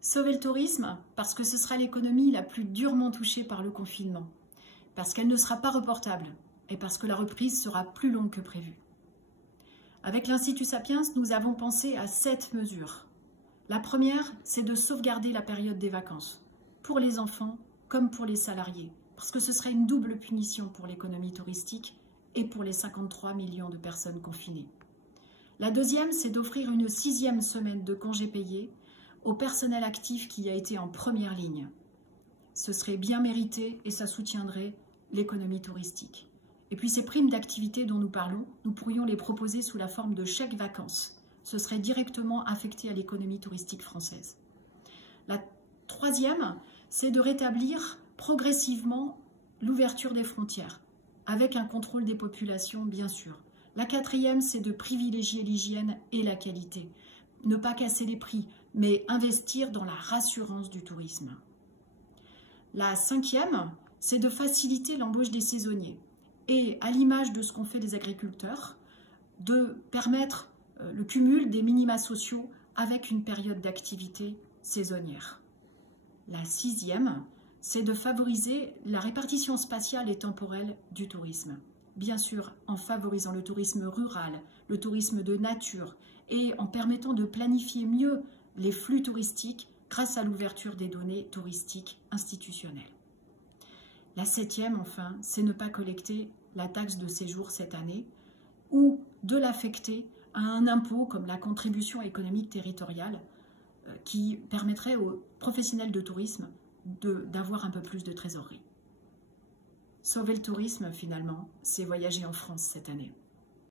Sauver le tourisme parce que ce sera l'économie la plus durement touchée par le confinement, parce qu'elle ne sera pas reportable et parce que la reprise sera plus longue que prévu. Avec l'Institut Sapiens, nous avons pensé à 7 mesures. La première, c'est de sauvegarder la période des vacances, pour les enfants comme pour les salariés, parce que ce serait une double punition pour l'économie touristique et pour les 53 millions de personnes confinées. La deuxième, c'est d'offrir une 6e semaine de congés payés au personnel actif qui a été en première ligne. Ce serait bien mérité et ça soutiendrait l'économie touristique. Et puis ces primes d'activité dont nous parlons, nous pourrions les proposer sous la forme de chèques vacances. Ce serait directement affecté à l'économie touristique française. La troisième, c'est de rétablir progressivement l'ouverture des frontières, avec un contrôle des populations, bien sûr. La quatrième, c'est de privilégier l'hygiène et la qualité. Ne pas casser les prix, mais investir dans la rassurance du tourisme. La cinquième, c'est de faciliter l'embauche des saisonniers. Et à l'image de ce qu'ont fait les agriculteurs, de permettre le cumul des minima sociaux avec une période d'activité saisonnière. La sixième, c'est de favoriser la répartition spatiale et temporelle du tourisme. Bien sûr, en favorisant le tourisme rural, le tourisme de nature et en permettant de planifier mieux les flux touristiques grâce à l'ouverture des données touristiques institutionnelles. La septième, enfin, c'est ne pas collecter la taxe de séjour cette année ou de l'affecter à un impôt comme la contribution économique territoriale qui permettrait aux professionnels de tourisme d'avoir un peu plus de trésorerie. Sauver le tourisme, finalement, c'est voyager en France cette année.